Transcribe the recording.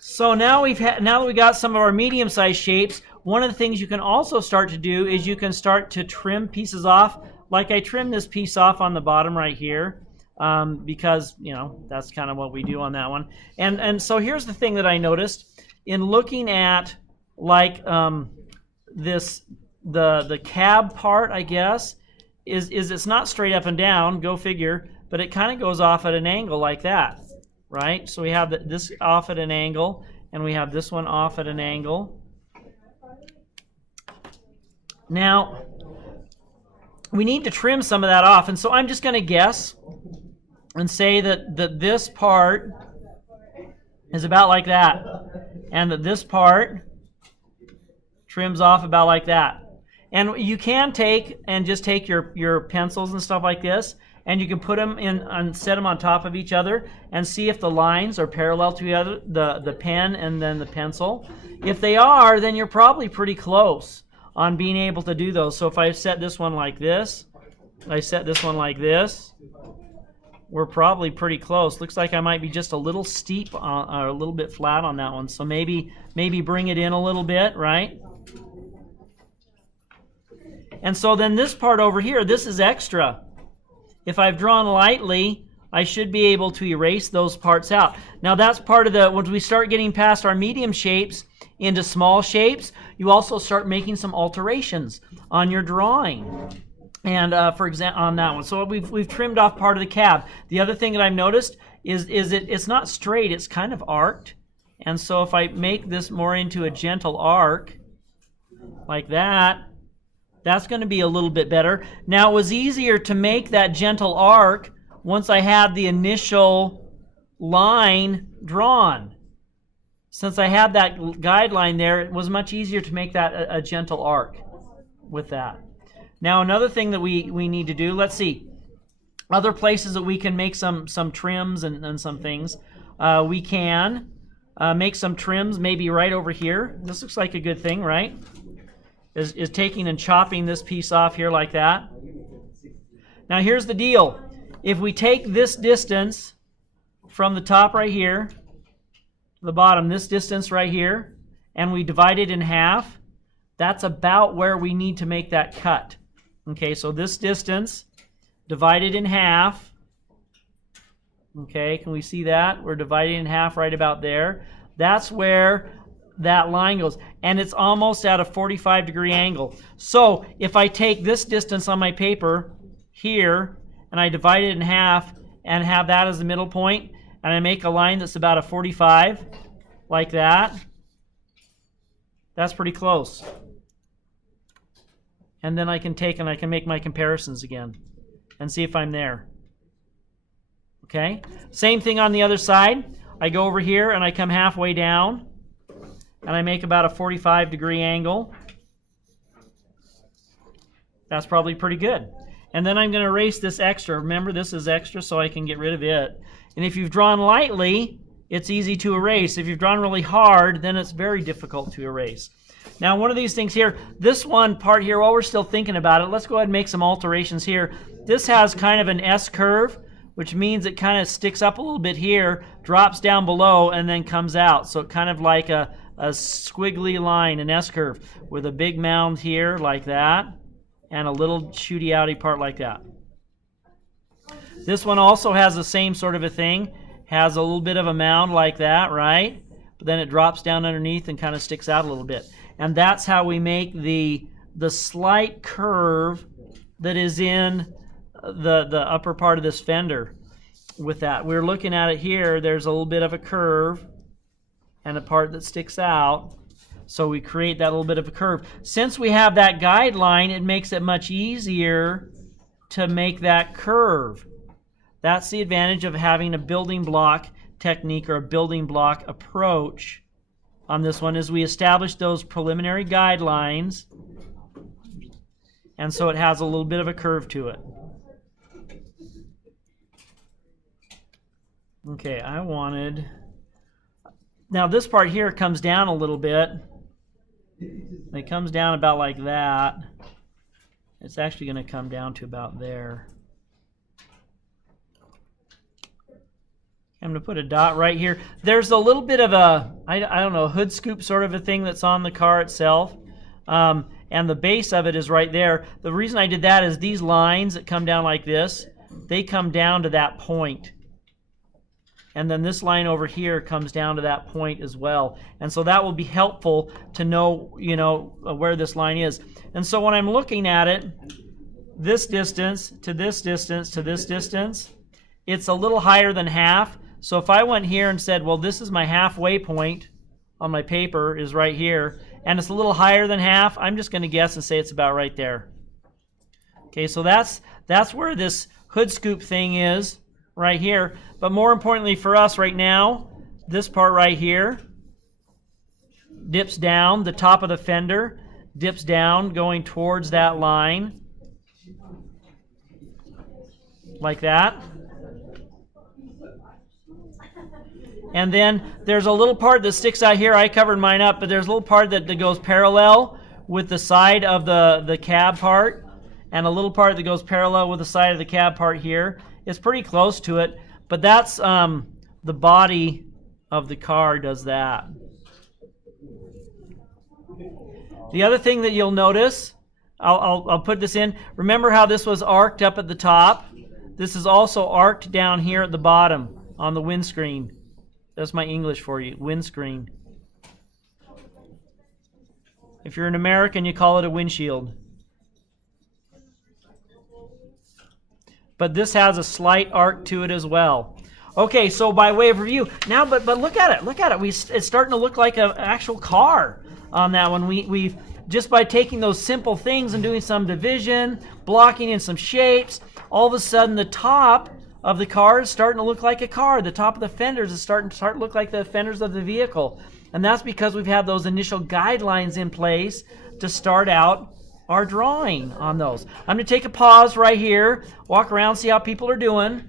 So now now that we got some of our medium-sized shapes, one of the things you can also start to do is you can start to trim pieces off. Like I trimmed this piece off on the bottom right here because, you know, that's kind of what we do on that one. And so here's the thing that I noticed in looking at like the cab part, I guess, is it's not straight up and down, go figure, but it kind of goes off at an angle like that, right? So we have this off at an angle, and we have this one off at an angle. Now, we need to trim some of that off, and so I'm just going to guess and say that this part is about like that, and that this part trims off about like that. And you can take your pencils and stuff like this, and you can put them in and set them on top of each other and see if the lines are parallel to each other, the pen and then the pencil. If they are, then you're probably pretty close on being able to do those. So if I set this one like this, I set this one like this, we're probably pretty close. Looks like I might be just a little steep or a little bit flat on that one. So maybe bring it in a little bit, right? And so then this part over here, this is extra. If I've drawn lightly, I should be able to erase those parts out. Now that's part of when we start getting past our medium shapes into small shapes, you also start making some alterations on your drawing. And for example, on that one. So we've trimmed off part of the cab. The other thing that I've noticed is it's not straight, it's kind of arced. And so if I make this more into a gentle arc, like that, that's going to be a little bit better. Now, it was easier to make that gentle arc once I had the initial line drawn. Since I had that guideline there, it was much easier to make that a gentle arc with that. Now, another thing that we need to do, let's see, other places that we can make some trims and some things. We can make some trims maybe right over here. This looks like a good thing, right? Is taking and chopping this piece off here like that. Now here's the deal. If we take this distance from the top right here to the bottom, this distance right here, and we divide it in half, that's about where we need to make that cut. Okay, so this distance divided in half. Okay, can we see that? We're dividing in half right about there. That's where that line goes, and it's almost at a 45-degree angle. So if I take this distance on my paper here and I divide it in half and have that as the middle point, and I make a line that's about a 45 like that, that's pretty close. And then I can take and I can make my comparisons again and see if I'm there. Okay, same thing on the other side. I go over here and I come halfway down and I make about a 45-degree angle. That's probably pretty good. And then I'm going to erase this extra. Remember, this is extra, so I can get rid of it. And if you've drawn lightly, it's easy to erase. If you've drawn really hard, then it's very difficult to erase. Now, one of these things here, this one part here, while we're still thinking about it, let's go ahead and make some alterations here. This has kind of an S curve, which means it kind of sticks up a little bit here, drops down below, and then comes out. So kind of like a squiggly line, an S curve, with a big mound here like that, and a little shooty outy part like that. This one also has the same sort of a thing, has a little bit of a mound like that, right? But then it drops down underneath and kind of sticks out a little bit. And that's how we make the slight curve that is in the upper part of this fender with that. We're looking at it here, there's a little bit of a curve and a part that sticks out. So we create that little bit of a curve. Since we have that guideline, it makes it much easier to make that curve. That's the advantage of having a building block technique or a building block approach on this one, is we establish those preliminary guidelines, and so it has a little bit of a curve to it. Okay, now this part here comes down a little bit. It comes down about like that. It's actually going to come down to about there. I'm going to put a dot right here. There's a little bit of a, I don't know, hood scoop sort of a thing that's on the car itself. And the base of it is right there. The reason I did that is these lines that come down like this, they come down to that point. And then this line over here comes down to that point as well. And so that will be helpful to know, you know, where this line is. And so when I'm looking at it, this distance to this distance to this distance, it's a little higher than half. So if I went here and said, well, this is my halfway point on my paper is right here, and it's a little higher than half, I'm just going to guess and say it's about right there. Okay, so that's where this hood scoop thing is, right here. But more importantly for us right now, this part right here dips down, the top of the fender dips down, going towards that line, like that. And then there's a little part that sticks out here. I covered mine up, but there's a little part that goes parallel with the side of the cab part, and a little part that goes parallel with the side of the cab part here. It's pretty close to it, but that's the body of the car does that. The other thing that you'll notice, I'll put this in. Remember how this was arced up at the top? This is also arced down here at the bottom on the windscreen. That's my English for you, windscreen. If you're an American, you call it a windshield. But this has a slight arc to it as well. Okay, so by way of review, now, but look at it, look at it. It's starting to look like an actual car on that one. We've just by taking those simple things and doing some division, blocking in some shapes, all of a sudden the top of the car is starting to look like a car. The top of the fenders is starting to look like the fenders of the vehicle. And that's because we've had those initial guidelines in place to start out our drawing on those. I'm going to take a pause right here, walk around, see how people are doing.